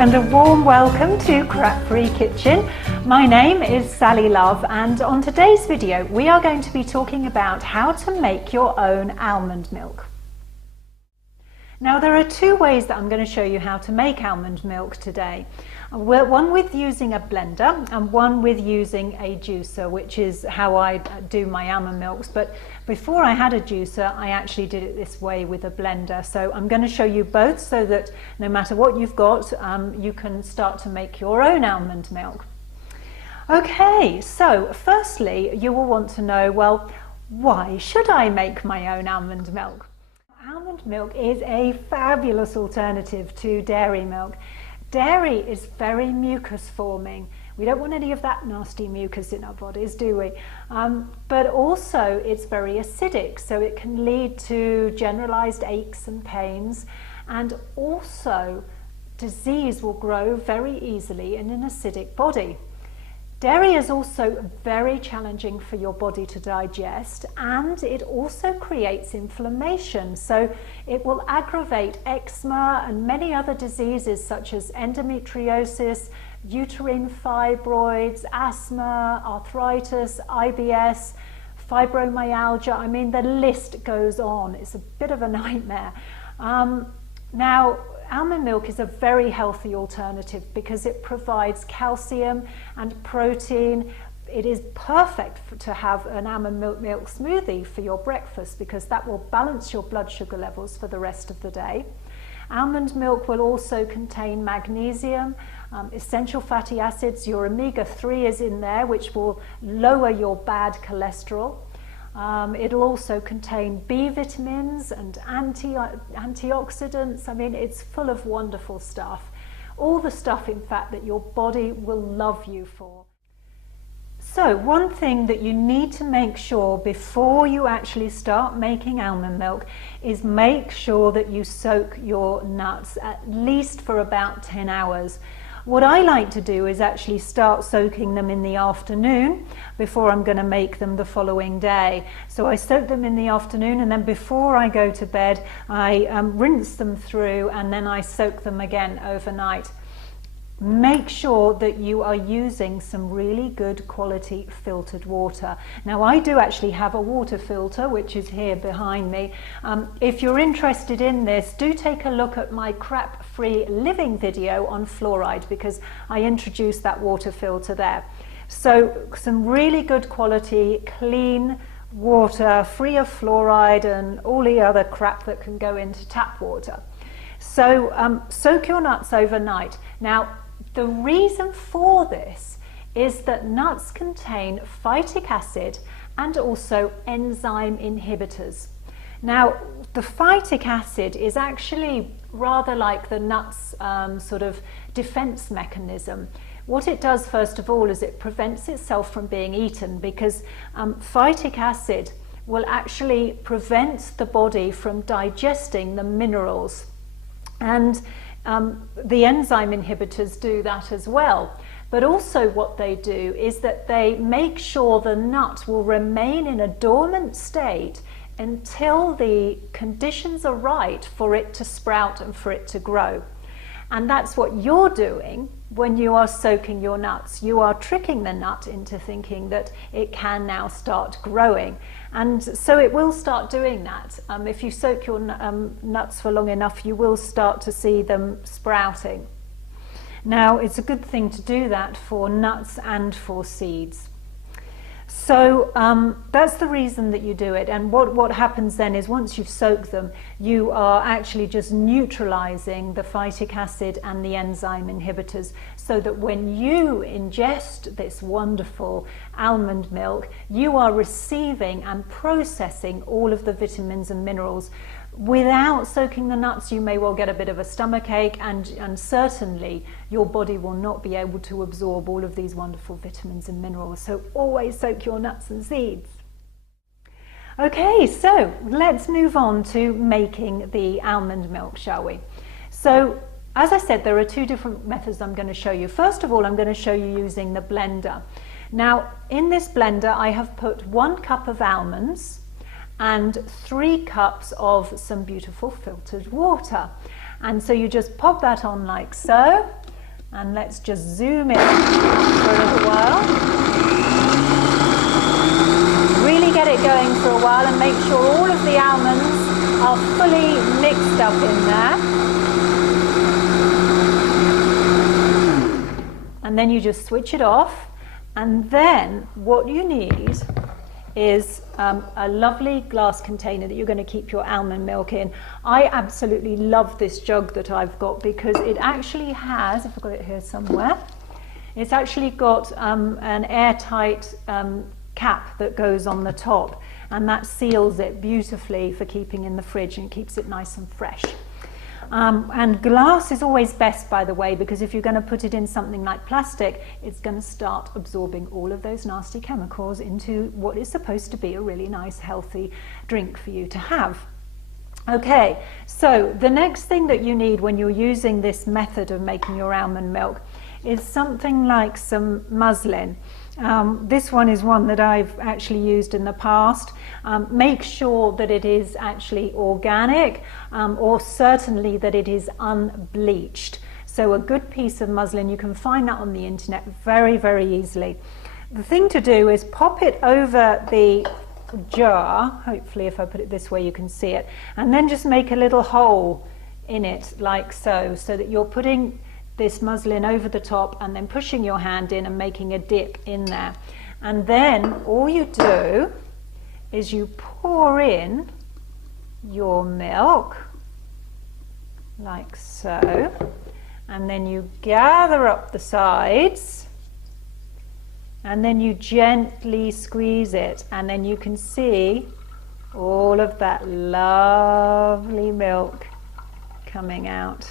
and a warm welcome to Crap Free Kitchen. My name is Sally Love, and on today's video we are going to be talking about how to make your own almond milk. Now there are two ways that I'm going to show you how to make almond milk today. One with using a blender and one with using a juicer, which is how I do my almond milks. But before I had a juicer, I actually did it this way with a blender. So I'm going to show you both so that no matter what you've got, you can start to make your own almond milk. Okay, so firstly, you will want to know, well, why should I make my own almond milk? Almond milk is a fabulous alternative to dairy milk. Dairy is very mucus forming. We don't want any of that nasty mucus in our bodies, do we? But also it's very acidic, so it can lead to generalized aches and pains, and also disease will grow very easily in an acidic body. Dairy is also very challenging for your body to digest, and it also creates inflammation. So it will aggravate eczema and many other diseases such as endometriosis, uterine fibroids, asthma, arthritis, IBS, fibromyalgia. I mean, the list goes on. It's a bit of a nightmare. Now, almond milk is a very healthy alternative because it provides calcium and protein. It is perfect to have an almond milk smoothie for your breakfast because that will balance your blood sugar levels for the rest of the day. Almond milk will also contain magnesium, essential fatty acids. Your omega-3 is in there, which will lower your bad cholesterol. It'll also contain B vitamins and antioxidants. I mean, it's full of wonderful stuff. All the stuff, in fact, that your body will love you for. So one thing that you need to make sure before you actually start making almond milk is make sure that you soak your nuts at least for about 10 hours. What I like to do is actually start soaking them in the afternoon before I'm going to make them the following day. So I soak them in the afternoon, and then before I go to bed I rinse them through, and then I soak them again overnight. Make sure that you are using some really good quality filtered water. Now I do actually have a water filter which is here behind me. If you're interested in this, do take a look at my crap free living video on fluoride because I introduced that water filter there. So some really good quality clean water, free of fluoride and all the other crap that can go into tap water. So soak your nuts overnight. Now the reason for this is that nuts contain phytic acid and also enzyme inhibitors. Now, the phytic acid is actually rather like the nut's sort of defense mechanism. What it does, first of all, is it prevents itself from being eaten because phytic acid will actually prevent the body from digesting the minerals. And the enzyme inhibitors do that as well. But also what they do is that they make sure the nut will remain in a dormant state until the conditions are right for it to sprout and for it to grow. And that's what you're doing when you are soaking your nuts. You are tricking the nut into thinking that it can now start growing. And so it will start doing that. If you soak your nuts for long enough, you will start to see them sprouting. Now, it's a good thing to do that for nuts and for seeds. So that's the reason that you do it. And what happens then is once you've soaked them, you are actually just neutralizing the phytic acid and the enzyme inhibitors so that when you ingest this wonderful almond milk, you are receiving and processing all of the vitamins and minerals. Without soaking the nuts, you may well get a bit of a stomachache, and certainly your body will not be able to absorb all of these wonderful vitamins and minerals. So always soak your nuts and seeds. Okay, so let's move on to making the almond milk, shall we? So as I said, there are two different methods I'm going to show you. First of all, I'm going to show you using the blender. Now, in this blender, I have put 1 cup of almonds and 3 cups of some beautiful filtered water. And so you just pop that on like so, And let's just zoom in for a little while. Really get it going for a while and make sure all of the almonds are fully mixed up in there. And then you just switch it off. And then what you need is a lovely glass container that you're going to keep your almond milk in. I absolutely love this jug that I've got because it actually has, if I've got it here somewhere, it's actually got an airtight cap that goes on the top, and that seals it beautifully for keeping in the fridge and keeps it nice and fresh. And glass is always best, by the way, because if you're going to put it in something like plastic, it's going to start absorbing all of those nasty chemicals into what is supposed to be a really nice, healthy drink for you to have. Okay, so the next thing that you need when you're using this method of making your almond milk is something like some muslin. This one is one that I've actually used in the past. Make sure that it is actually organic, or certainly that it is unbleached. So a good piece of muslin, you can find that on the internet very, very easily. The thing to do is pop it over the jar, hopefully if I put it this way you can see it, and then just make a little hole in it like so, so that you're putting this muslin over the top and then pushing your hand in and making a dip in there. And then all you do is you pour in your milk like so, and then you gather up the sides, and then you gently squeeze it, and then you can see all of that lovely milk coming out.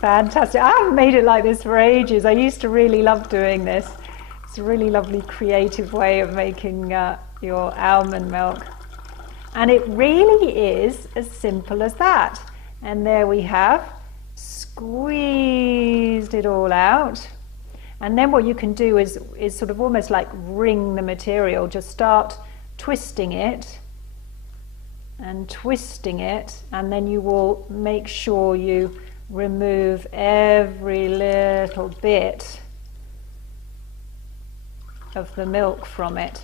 Fantastic. I haven't made it like this for ages. I used to really love doing this. It's a really lovely creative way of making your almond milk. And it really is as simple as that. And there we have squeezed it all out. And then what you can do is sort of almost like wring the material. Just start twisting it and twisting it, and then you will make sure you remove every little bit of the milk from it.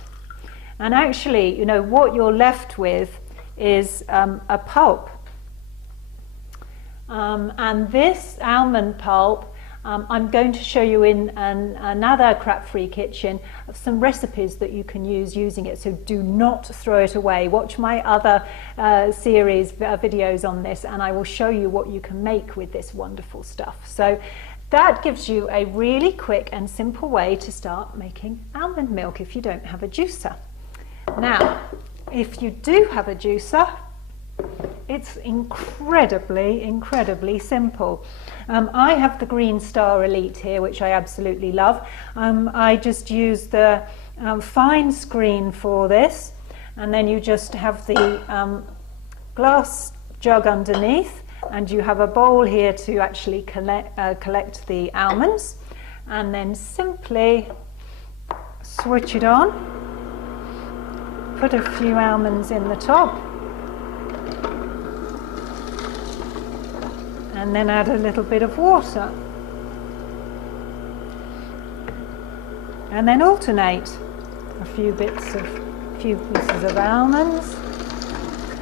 And actually, you know, what you're left with is a pulp. And this almond pulp, I'm going to show you in another crap-free kitchen some recipes that you can use using it, so do not throw it away. Watch my other series videos on this, and I will show you what you can make with this wonderful stuff. So that gives you a really quick and simple way to start making almond milk if you don't have a juicer. Now, if you do have a juicer, it's incredibly simple. I have the Green Star Elite here, which I absolutely love. I just use the fine screen for this, and then you just have the glass jug underneath, and you have a bowl here to actually collect the almonds, and then simply switch it on, put a few almonds in the top, and then add a little bit of water, and then alternate a few pieces of almonds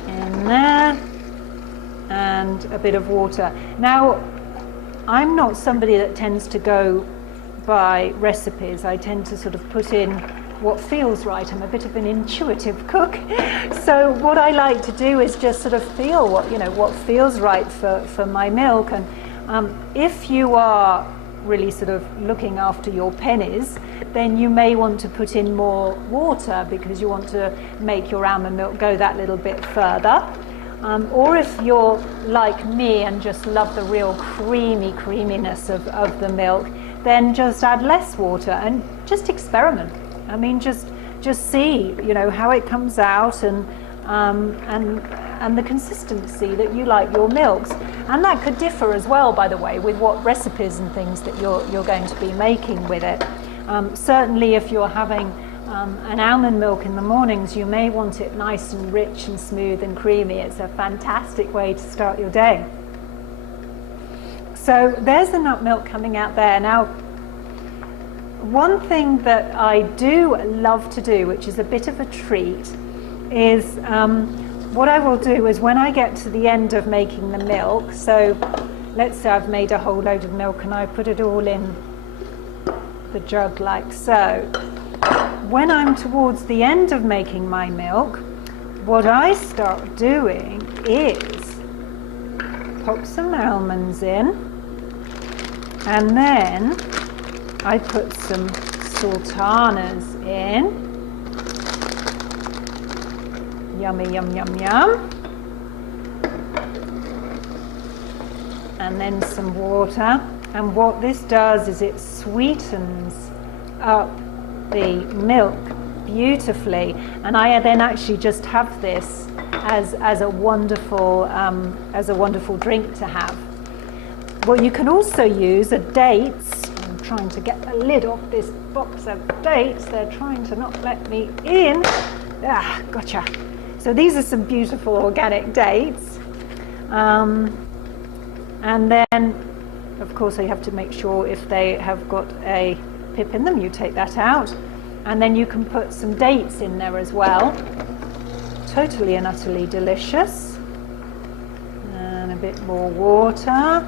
in there and a bit of water. Now, I'm not somebody that tends to go by recipes. I tend to sort of put in what feels right. I'm a bit of an intuitive cook, so what I like to do is just sort of feel what feels right for my milk. And if you are really sort of looking after your pennies, then you may want to put in more water because you want to make your almond milk go that little bit further. Or if you're like me and just love the real creaminess of the milk, then just add less water and just experiment. I mean, just see, how it comes out and the consistency that you like your milks. And that could differ as well, by the way, with what recipes and things that you're going to be making with it. Certainly, if you're having an almond milk in the mornings, you may want it nice and rich and smooth and creamy. It's a fantastic way to start your day. So there's the nut milk coming out there. Now, one thing that I do love to do, which is a bit of a treat, is what I will do is when I get to the end of making the milk, so let's say I've made a whole load of milk and I put it all in the jug like so. When I'm towards the end of making my milk, what I start doing is pop some almonds in, and then I put some sultanas in. Yummy, yum, yum, yum. And then some water. And what this does is it sweetens up the milk beautifully. And I then actually just have this as a wonderful drink to have. What you can also use are dates. I'm trying to get the lid off this box of dates. They're trying to not let me in. Ah, gotcha. So these are some beautiful organic dates. And then, of course, you have to make sure if they have got a pip in them, you take that out. And then you can put some dates in there as well. Totally and utterly delicious. And a bit more water.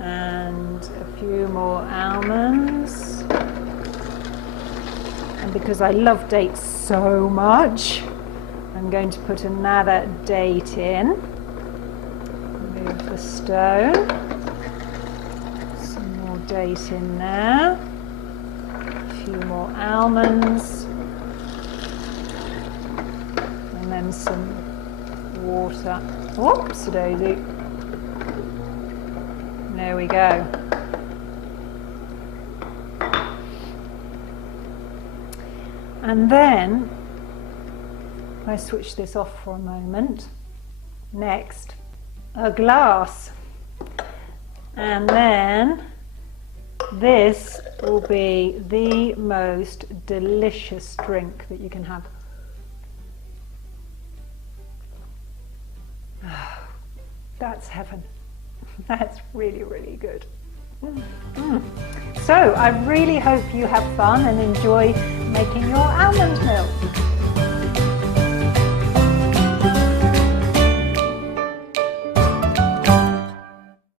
And a few more almonds. And because I love dates so much, I'm going to put another date in. Move the stone. Some more date in there. A few more almonds. And then some water. Whoops, daisy. There we go. And then I switch this off for a moment. Next, a glass. And then this will be the most delicious drink that you can have. That's heaven. That's really, really good. So I really hope you have fun and enjoy making your almond milk.